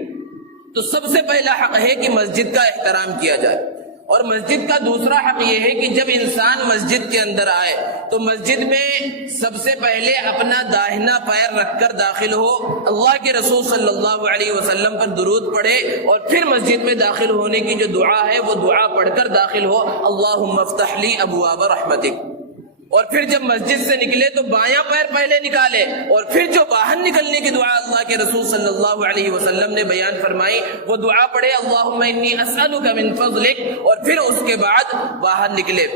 تو سب سے پہلا حق ہے کہ مسجد کا احترام کیا جائے، اور مسجد کا دوسرا حق یہ ہے کہ جب انسان مسجد کے اندر آئے تو مسجد میں سب سے پہلے اپنا داہنا پیر رکھ کر داخل ہو، اللہ کے رسول صلی اللہ علیہ وسلم پر درود پڑھے، اور پھر مسجد میں داخل ہونے کی جو دعا ہے وہ دعا پڑھ کر داخل ہو، اللہم افتح لی ابواب رحمتک۔ اور پھر جب مسجد سے نکلے تو بایاں پیر پہلے نکالے، اور پھر جو باہر نکلنے کی دعا اللہ کے رسول صلی اللہ علیہ وسلم نے بیان فرمائی وہ دعا پڑھے، اللہم انی اسألک من فضلک، اور پھر اس کے بعد باہر نکلے۔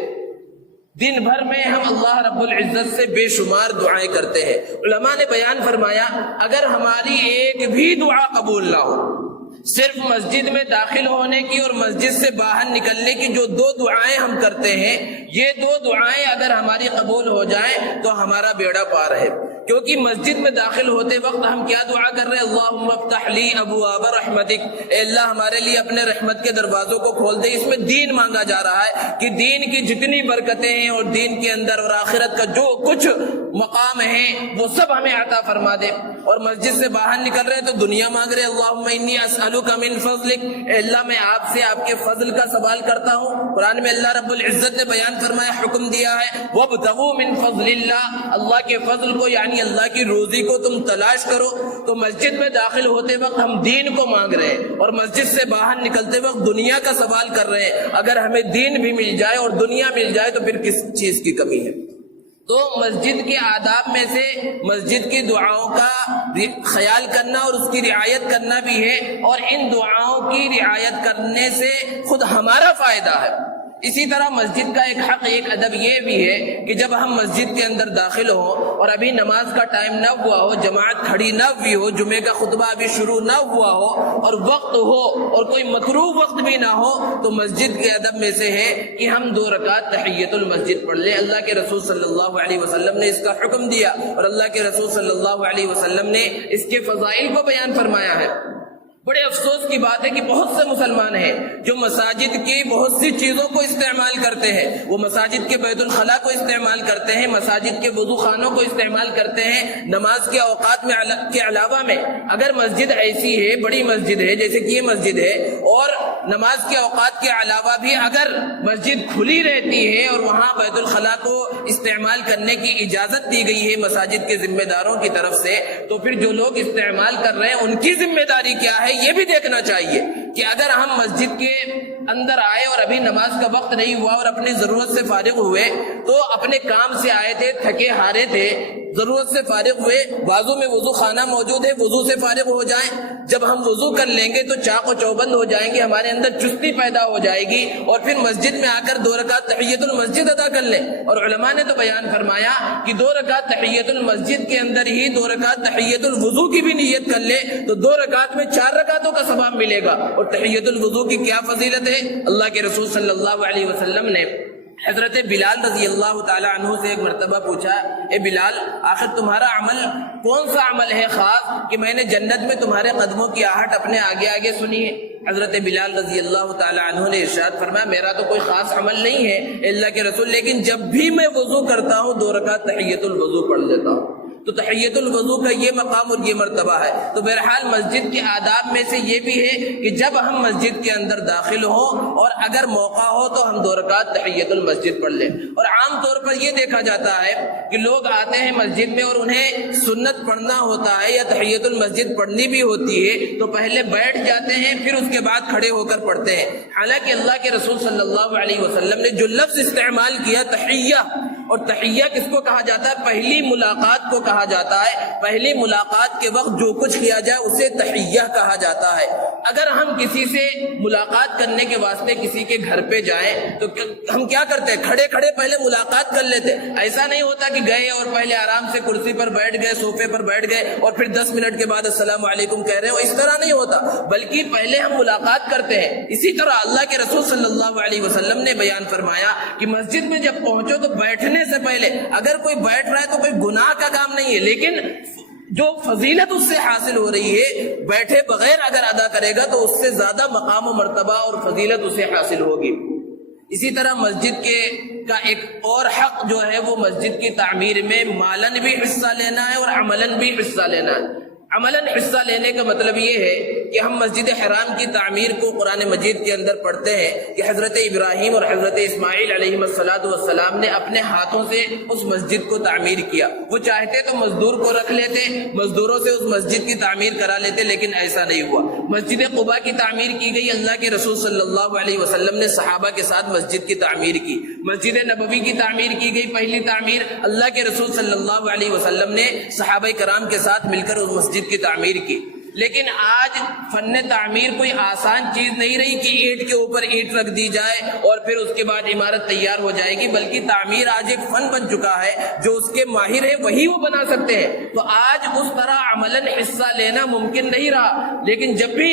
دن بھر میں ہم اللہ رب العزت سے بے شمار دعائیں کرتے ہیں، علماء نے بیان فرمایا اگر ہماری ایک بھی دعا قبول نہ ہو، صرف مسجد میں داخل ہونے کی اور مسجد سے باہر نکلنے کی جو دو دعائیں ہم کرتے ہیں، یہ دو دعائیں اگر ہماری قبول ہو جائیں تو ہمارا بیڑا پار ہے، کیونکہ مسجد میں داخل ہوتے وقت ہم کیا دعا کر رہے ہیں؟ اللہم افتح لی ابواب رحمتک، اے اللہ ہمارے لیے اپنے رحمت کے دروازوں کو کھول دے۔ اس میں دین مانگا جا رہا ہے کہ دین کی جتنی برکتیں ہیں اور دین کے اندر اور آخرت کا جو کچھ مقام ہے وہ سب ہمیں عطا فرما دے۔ اور مسجد سے باہر نکل رہے تو دنیا مانگ رہے، اللہم انی اسألک من فضلک، اے اللہ میں آپ سے آپ کے فضل کا سوال کرتا ہوں۔ قرآن میں اللہ رب العزت نے بیان فرمایا، حکم دیا ہے وابتغوا من فضل اللہ، اللہ کے فضل کو یعنی اللہ کی روزی کو تم تلاش کرو۔ تو مسجد میں داخل ہوتے وقت ہم دین کو مانگ رہے ہیں اور مسجد سے باہر نکلتے وقت دنیا کا سوال کر رہے ہیں۔ اگر ہمیں دین بھی مل جائے اور دنیا مل جائے تو پھر کس چیز کی کمی ہے؟ تو مسجد کے آداب میں سے مسجد کی دعاؤں کا خیال کرنا اور اس کی رعایت کرنا بھی ہے، اور ان دعاؤں کی رعایت کرنے سے خود ہمارا فائدہ ہے۔ اسی طرح مسجد کا ایک حق، ایک ادب یہ بھی ہے کہ جب ہم مسجد کے اندر داخل ہوں اور ابھی نماز کا ٹائم نہ ہوا ہو، جماعت کھڑی نہ ہوئی ہو، جمعے کا خطبہ ابھی شروع نہ ہوا ہو اور وقت ہو اور کوئی مکروہ وقت بھی نہ ہو، تو مسجد کے ادب میں سے ہے کہ ہم 2 رکعت تحیۃ المسجد پڑھ لیں۔ اللہ کے رسول صلی اللہ علیہ وسلم نے اس کا حکم دیا اور اللہ کے رسول صلی اللہ علیہ وسلم نے اس کے فضائل کو بیان فرمایا ہے۔ بڑے افسوس کی بات ہے کہ بہت سے مسلمان ہیں جو مساجد کی بہت سی چیزوں کو استعمال کرتے ہیں، وہ مساجد کے بیت الخلاء کو استعمال کرتے ہیں، مساجد کے وضو خانوں کو استعمال کرتے ہیں نماز کے اوقات میں کے علاوہ میں۔ اگر مسجد ایسی ہے، بڑی مسجد ہے جیسے کہ یہ مسجد ہے، اور نماز کے اوقات کے علاوہ بھی اگر مسجد کھلی رہتی ہے اور وہاں بیت الخلاء کو استعمال کرنے کی اجازت دی گئی ہے مساجد کے ذمہ داروں کی طرف سے، تو پھر جو لوگ استعمال کر رہے ہیں ان کی ذمہ داری کیا ہے یہ بھی دیکھنا چاہیے کہ اگر ہم مسجد کے اندر آئے اور ابھی نماز کا وقت نہیں ہوا اور اپنی ضرورت سے فارغ ہوئے، تو اپنے کام سے آئے تھے، تھکے ہارے تھے، ضرورت سے فارغ ہوئے، بازو میں وضو خانہ موجود ہے، وضو سے فارغ ہو جائیں۔ جب ہم وضو کر لیں گے تو چاق و چوبند ہو جائیں گے، ہمارے اندر چستی پیدا ہو جائے گی، اور پھر مسجد میں آ کر 2 رکعت تحیۃ المسجد ادا کر لیں۔ اور علماء نے تو بیان فرمایا کہ 2 رکعت تحیۃ المسجد کے اندر ہی 2 رکعت تحیۃ الوضو کی بھی نیت کر لے تو 2 رکعت میں 4 رکعتوں کا ثواب ملے گا۔ اور تحیۃ الوضو کی کیا فضیلت ہے؟ اللہ کے رسول صلی اللہ علیہ وسلم نے حضرت بلال رضی اللہ تعالی عنہ سے ایک مرتبہ پوچھا، اے بلال، آخر تمہارا عمل کون سا عمل ہے خاص کہ میں نے جنت میں تمہارے قدموں کی آہٹ اپنے آگے آگے سنی ہے؟ حضرت بلال رضی اللہ تعالی عنہ نے ارشاد فرمایا، میرا تو کوئی خاص عمل نہیں ہے اللہ کے رسول، لیکن جب بھی میں وضو کرتا ہوں 2 رکعت تحیۃ الوضو پڑھ لیتا ہوں۔ تو تحیۃ الوضو کا یہ مقام اور یہ مرتبہ ہے۔ تو بہرحال مسجد کے آداب میں سے یہ بھی ہے کہ جب ہم مسجد کے اندر داخل ہوں اور اگر موقع ہو تو ہم 2 رکعت تحیۃ المسجد پڑھ لیں۔ اور عام طور پر یہ دیکھا جاتا ہے کہ لوگ آتے ہیں مسجد میں اور انہیں سنت پڑھنا ہوتا ہے یا تحیۃ المسجد پڑھنی بھی ہوتی ہے تو پہلے بیٹھ جاتے ہیں، پھر اس کے بعد کھڑے ہو کر پڑھتے ہیں۔ حالانکہ اللہ کے رسول صلی اللہ علیہ وسلم نے جو لفظ استعمال کیا تحیہ، اور تحیہ کس کو کہا جاتا ہے؟ پہلی ملاقات کو کہا جاتا ہے۔ پہلی ملاقات کے وقت جو کچھ کیا جائے اسے تحیہ کہا جاتا ہے۔ اگر ہم کسی سے ملاقات کرنے کے واسطے کسی کے گھر پہ جائیں تو ہم کیا کرتے ہیں؟ کھڑے کھڑے پہلے ملاقات کر لیتے۔ ایسا نہیں ہوتا کہ گئے اور پہلے آرام سے کرسی پر بیٹھ گئے، صوفے پر بیٹھ گئے اور پھر 10 منٹ کے بعد السلام علیکم کہہ رہے ہو، اس طرح نہیں ہوتا، بلکہ پہلے ہم ملاقات کرتے ہیں۔ اسی طرح اللہ کے رسول صلی اللہ علیہ وسلم نے بیان فرمایا کہ مسجد میں جب پہنچو تو بیٹھنے سے پہلے اگر کوئی بیٹھ رہا ہے تو کوئی گناہ کا کام نہیں ہے، لیکن جو فضیلت اس سے حاصل ہو رہی ہے بیٹھے بغیر اگر ادا کرے گا تو اس سے زیادہ مقام و مرتبہ اور فضیلت اسے حاصل ہوگی۔ اسی طرح مسجد کا ایک اور حق جو ہے وہ مسجد کی تعمیر میں مالن بھی حصہ لینا ہے اور عملاً بھی حصہ لینا ہے۔ عملاً حصہ لینے کا مطلب یہ ہے کہ ہم مسجد حرام کی تعمیر کو قرآن مجید کے اندر پڑھتے ہیں کہ حضرت ابراہیم اور حضرت اسماعیل علیہ السلام نے اپنے ہاتھوں سے اس مسجد کو تعمیر کیا۔ وہ چاہتے تو مزدور کو رکھ لیتے، مزدوروں سے اس مسجد کی تعمیر کرا لیتے، لیکن ایسا نہیں ہوا۔ مسجد قباء کی تعمیر کی گئی، اللہ کے رسول صلی اللہ علیہ وسلم نے صحابہ کے ساتھ مسجد کی تعمیر کی۔ مسجد نبوی کی تعمیر کی گئی، پہلی تعمیر اللہ کے رسول صلی اللہ علیہ وسلم نے صحابہ کرام کے ساتھ مل کر اس مسجد کی تعمیر کی۔ لیکن آج فن تعمیر کوئی آسان چیز نہیں رہی کہ اینٹ کے اوپر اینٹ رکھ دی جائے اور پھر اس کے بعد عمارت تیار ہو جائے گی، بلکہ تعمیر آج ایک فن بن چکا ہے، جو اس کے ماہر ہیں وہی وہ بنا سکتے ہیں۔ تو آج اس طرح عملاً حصہ لینا ممکن نہیں رہا، لیکن جب بھی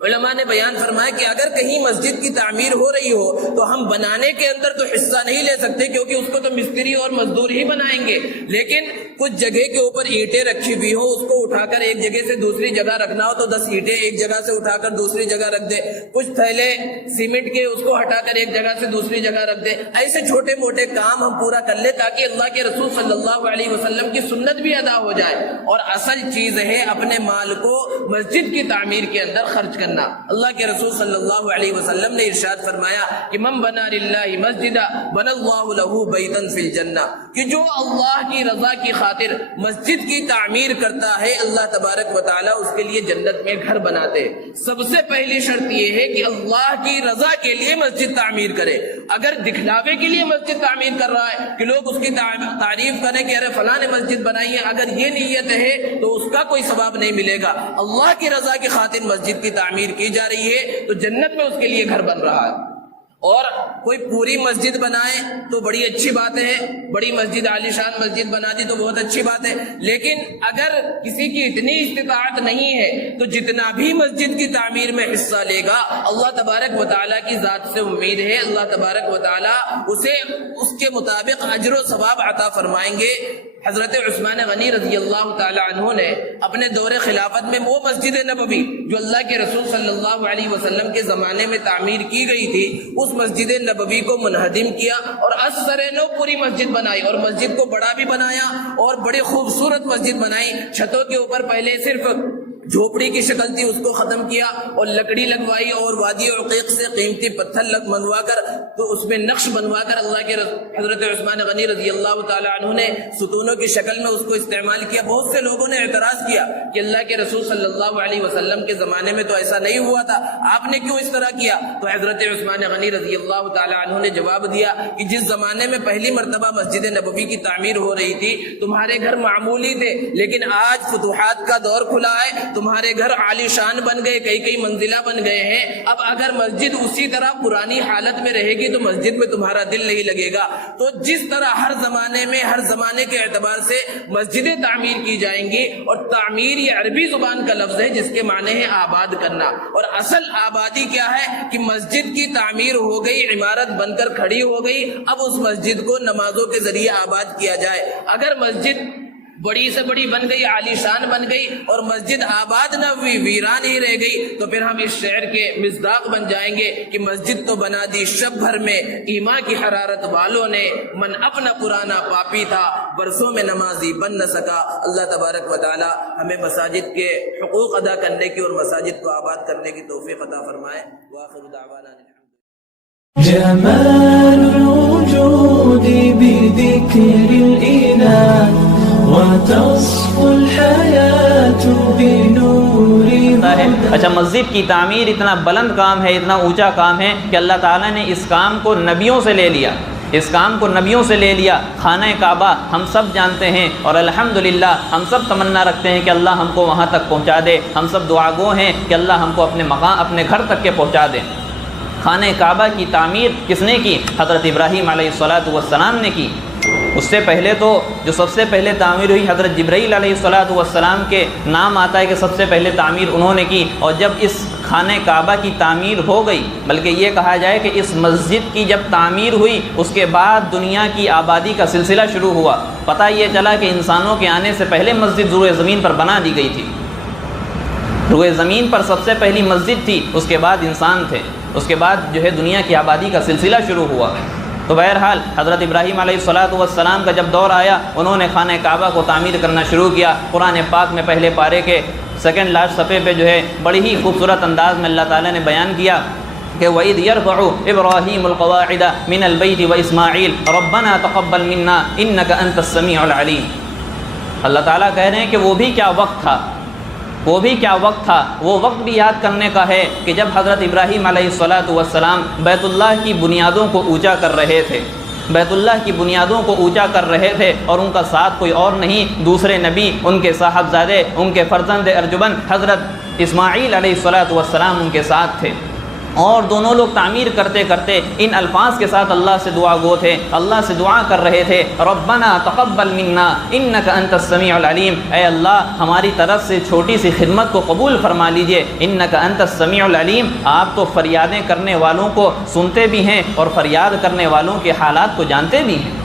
علماء نے بیان فرمایا کہ اگر کہیں مسجد کی تعمیر ہو رہی ہو تو ہم بنانے کے اندر تو حصہ نہیں لے سکتے، کیونکہ اس کو تو مستری اور مزدور ہی بنائیں گے، لیکن کچھ جگہ کے اوپر اینٹیں رکھی ہوئی ہو، اس کو اٹھا کر ایک جگہ سے دوسری جگہ رکھنا ہو تو 10 اینٹیں ایک جگہ سے اٹھا کر دوسری جگہ رکھ دے، کچھ تھیلے سیمنٹ کے اس کو ہٹا کر ایک جگہ سے دوسری جگہ رکھ دے، ایسے چھوٹے موٹے کام ہم پورا کر لیں تاکہ اللہ کے رسول صلی اللہ علیہ وسلم کی سنت بھی ادا ہو جائے۔ اور اصل چیز ہے اپنے مال کو مسجد کی تعمیر کے اندر خرچ کرنا۔ اللہ کے رسول صلی اللہ علیہ وسلم نے ارشاد فرمایا کہ من بنا للہ مسجدا بنى اللہ لہ بیتا فی الجنہ، کہ جو اللہ کی رضا کی خاطر مسجد کی تعمیر کرتا ہے اللہ تبارک و تعالی اس کے لیے جنت میں گھر بناتے۔ سب سے پہلی شرط یہ ہے کہ اللہ کی رضا کے لیے مسجد تعمیر کرے۔ اگر دکھلاوے کے لیے مسجد تعمیر کر رہا ہے کہ لوگ اس کی تعریف کریں کہ ارے فلاں نے مسجد بنائی ہے، اگر یہ نیت ہے تو اس کا کوئی ثواب نہیں ملے گا۔ اللہ کی رضا کی خاطر مسجد کی تعمیر کی جا رہی ہے تو جنت میں اس کے لیے گھر بن رہا ہے۔ اور کوئی پوری مسجد بنائے تو بڑی اچھی بات ہے، بڑی مسجد عالی شان مسجد بنا دی تو بہت اچھی بات ہے، لیکن اگر کسی کی اتنی استطاعت نہیں ہے تو جتنا بھی مسجد کی تعمیر میں حصہ لے گا اللہ تبارک و تعالیٰ کی ذات سے امید ہے اللہ تبارک و تعالیٰ اسے اس کے مطابق اجر و ثواب عطا فرمائیں گے۔ حضرت عثمان غنی رضی اللہ تعالی عنہ نے اپنے دور خلافت میں وہ مسجد نبوی جو اللہ کے رسول صلی اللہ علیہ وسلم کے زمانے میں تعمیر کی گئی تھی، اس مسجد نبوی کو منہدم کیا اور از سر نو پوری مسجد بنائی، اور مسجد کو بڑا بھی بنایا اور بڑی خوبصورت مسجد بنائی۔ چھتوں کے اوپر پہلے صرف جھوپڑی کی شکل تھی، اس کو ختم کیا اور لکڑی لگوائی اور وادی عقیق سے قیمتی پتھر منگوا کر تو اس میں نقش بنوا کر اللہ کے حضرت عثمان غنی رضی اللہ تعالی عنہ نے ستونوں کی شکل میں اس کو استعمال کیا۔ بہت سے لوگوں نے اعتراض کیا کہ اللہ کے رسول صلی اللہ علیہ وسلم کے زمانے میں تو ایسا نہیں ہوا تھا، آپ نے کیوں اس طرح کیا؟ تو حضرت عثمان غنی رضی اللہ تعالی عنہ نے جواب دیا کہ جس زمانے میں پہلی مرتبہ مسجد نبوی کی تعمیر ہو رہی تھی تمہارے گھر معمولی تھے، لیکن آج فتوحات کا دور کھلا ہے، تمہارے گھر عالی شان بن گئے، کئی منزلہ بن گئے ہیں، اب اگر مسجد اسی طرح پرانی حالت میں رہے گی تو مسجد میں تمہارا دل نہیں لگے گا۔ تو جس طرح ہر زمانے میں ہر زمانے کے اعتبار سے مسجدیں تعمیر کی جائیں گی، اور تعمیر یہ عربی زبان کا لفظ ہے جس کے معنی ہے آباد کرنا، اور اصل آبادی کیا ہے کہ مسجد کی تعمیر ہو گئی، عمارت بن کر کھڑی ہو گئی، اب اس مسجد کو نمازوں کے ذریعے آباد کیا جائے۔ اگر مسجد بڑی سے بڑی بن گئی، عالی شان بن گئی اور مسجد آباد نہ ہوئی، ویران ہی رہ گئی، تو پھر ہم اس شعر کے مصداق بن جائیں گے کہ مسجد تو بنا دی شب بھر میں ایمان کی حرارت والوں نے، من اپنا پرانا پاپی تھا برسوں میں نمازی بن نہ سکا۔ اللہ تبارک و تعالی ہمیں مساجد کے حقوق ادا کرنے کی اور مساجد کو آباد کرنے کی توفیق عطا فرمائے۔ وآخر دعوانا جمال الوجود بذكر الإله وتصفو الحياة بنور هدى۔ اچھا، مسجد کی تعمیر اتنا بلند کام ہے، اتنا اونچا کام ہے کہ اللہ تعالیٰ نے اس کام کو نبیوں سے لے لیا، اس کام کو نبیوں سے لے لیا۔ خانہ کعبہ ہم سب جانتے ہیں اور الحمدللہ ہم سب تمنا رکھتے ہیں کہ اللہ ہم کو وہاں تک پہنچا دے، ہم سب دعا گو ہیں کہ اللہ ہم کو اپنے مقام اپنے گھر تک کے پہنچا دے۔ خانہ کعبہ کی تعمیر کس نے کی؟ حضرت ابراہیم علیہ السلام نے کی۔ اس سے پہلے تو جو سب سے پہلے تعمیر ہوئی حضرت جبرائیل علیہ السلام کے نام آتا ہے کہ سب سے پہلے تعمیر انہوں نے کی۔ اور جب اس خانہ کعبہ کی تعمیر ہو گئی، بلکہ یہ کہا جائے کہ اس مسجد کی جب تعمیر ہوئی اس کے بعد دنیا کی آبادی کا سلسلہ شروع ہوا۔ پتہ یہ چلا کہ انسانوں کے آنے سے پہلے مسجد روئے زمین پر بنا دی گئی تھی، روئے زمین پر سب سے پہلی مسجد تھی، اس کے بعد انسان تھے، اس کے بعد جو ہے دنیا کی آبادی کا سلسلہ شروع ہوا۔ تو بہرحال حضرت ابراہیم علیہ السلام کا جب دور آیا انہوں نے خانہ کعبہ کو تعمیر کرنا شروع کیا۔ قرآن پاک میں پہلے پارے کے سیکنڈ لاسٹ صفحے پہ جو ہے بڑی ہی خوبصورت انداز میں اللہ تعالیٰ نے بیان کیا کہ وَإِذْ يَرْفَعُ إِبْرَاهِيمُ الْقَوَاعِدَ مِنَ الْبَيْتِ وَإِسْمَاعِيلُ رَبَّنَا تَقَبَّلْ مِنَّا إِنَّكَ أَنْتَ السَّمِيعُ الْعَلِيمُ۔ اللہ تعالیٰ کہہ رہے ہیں کہ وہ بھی کیا وقت تھا، وہ بھی کیا وقت تھا، وہ وقت بھی یاد کرنے کا ہے کہ جب حضرت ابراہیم علیہ السلام بیت اللہ کی بنیادوں کو اونچا کر رہے تھے، بیت اللہ کی بنیادوں کو اونچا کر رہے تھے، اور ان کا ساتھ کوئی اور نہیں دوسرے نبی، ان کے صاحبزادے، ان کے فرزند ارجمند حضرت اسماعیل علیہ السلام ان کے ساتھ تھے۔ اور دونوں لوگ تعمیر کرتے کرتے ان الفاظ کے ساتھ اللہ سے دعا گو تھے، اللہ سے دعا کر رہے تھے، ربنا تقبل منا انک انت السمیع العلیم، اے اللہ ہماری طرف سے چھوٹی سی خدمت کو قبول فرما لیجئے، انک انت السمیع العلیم، آپ تو فریادیں کرنے والوں کو سنتے بھی ہیں اور فریاد کرنے والوں کے حالات کو جانتے بھی ہیں۔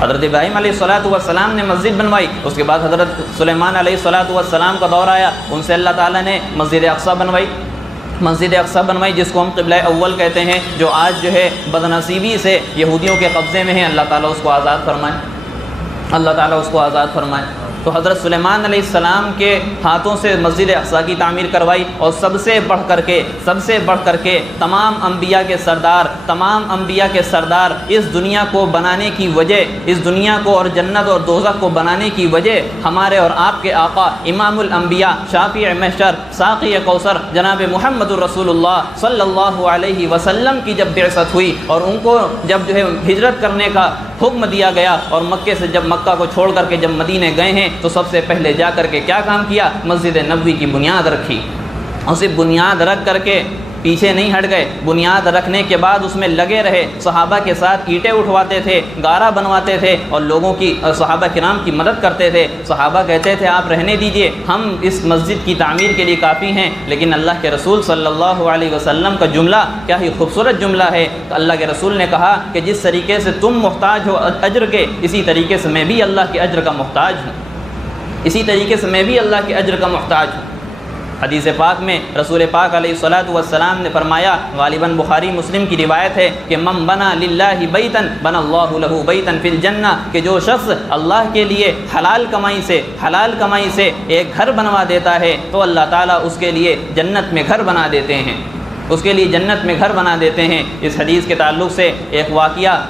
حضرت ابراہیم علیہ السلام نے مسجد بنوائی، اس کے بعد حضرت سلیمان علیہ السلام کا دور آیا، ان سے اللہ تعالیٰ نے مسجد اقصیٰ بنوائی، مسجد اقصیٰ بنوائی جس کو ہم قبلہ اول کہتے ہیں، جو آج جو ہے بدنصیبی سے یہودیوں کے قبضے میں ہے، اللہ تعالیٰ اس کو آزاد فرمائے، اللہ تعالیٰ اس کو آزاد فرمائے۔ تو حضرت سلیمان علیہ السلام کے ہاتھوں سے مسجد اقصیٰ کی تعمیر کروائی، اور سب سے بڑھ کر کے تمام انبیاء کے سردار اس دنیا کو بنانے کی وجہ، اس دنیا کو اور جنت اور دوزخ کو بنانے کی وجہ ہمارے اور آپ کے آقا امام الانبیاء شافع محشر ساقی کوثر جناب محمد الرسول اللہ صلی اللہ علیہ وسلم کی جب بعثت ہوئی اور ان کو جب جو ہے ہجرت کرنے کا حکم دیا گیا، اور مکے سے جب مکہ کو چھوڑ کر کے جب مدینے گئے ہیں تو سب سے پہلے جا کر کے کیا کام کیا؟ مسجد نبوی کی بنیاد رکھی، اور صرف بنیاد رکھ کر کے پیچھے نہیں ہٹ گئے، بنیاد رکھنے کے بعد اس میں لگے رہے، صحابہ کے ساتھ اینٹیں اٹھواتے تھے، گارا بنواتے تھے، اور لوگوں کی صحابہ کرام کی مدد کرتے تھے۔ صحابہ کہتے تھے آپ رہنے دیجئے، ہم اس مسجد کی تعمیر کے لیے کافی ہیں، لیکن اللہ کے رسول صلی اللہ علیہ وسلم کا جملہ کیا ہی خوبصورت جملہ ہے۔ اللہ کے رسول نے کہا کہ جس طریقے سے تم محتاج ہو اجر کے، اسی طریقے سے میں بھی اللہ کے اجر کا محتاج ہوں، اسی طریقے سے میں بھی اللہ کے اجر کا محتاج ہوں۔ حدیث پاک میں رسول پاک علیہ السلام نے فرمایا، غالباً بخاری مسلم کی روایت ہے کہ من بنا للہ بیتن بنا اللہ لہ بیتن فی الجنہ، کہ جو شخص اللہ کے لیے حلال کمائی سے ایک گھر بنوا دیتا ہے تو اللہ تعالیٰ اس کے لیے جنت میں گھر بنا دیتے ہیں، اس کے لیے جنت میں گھر بنا دیتے ہیں۔ اس حدیث کے تعلق سے ایک واقعہ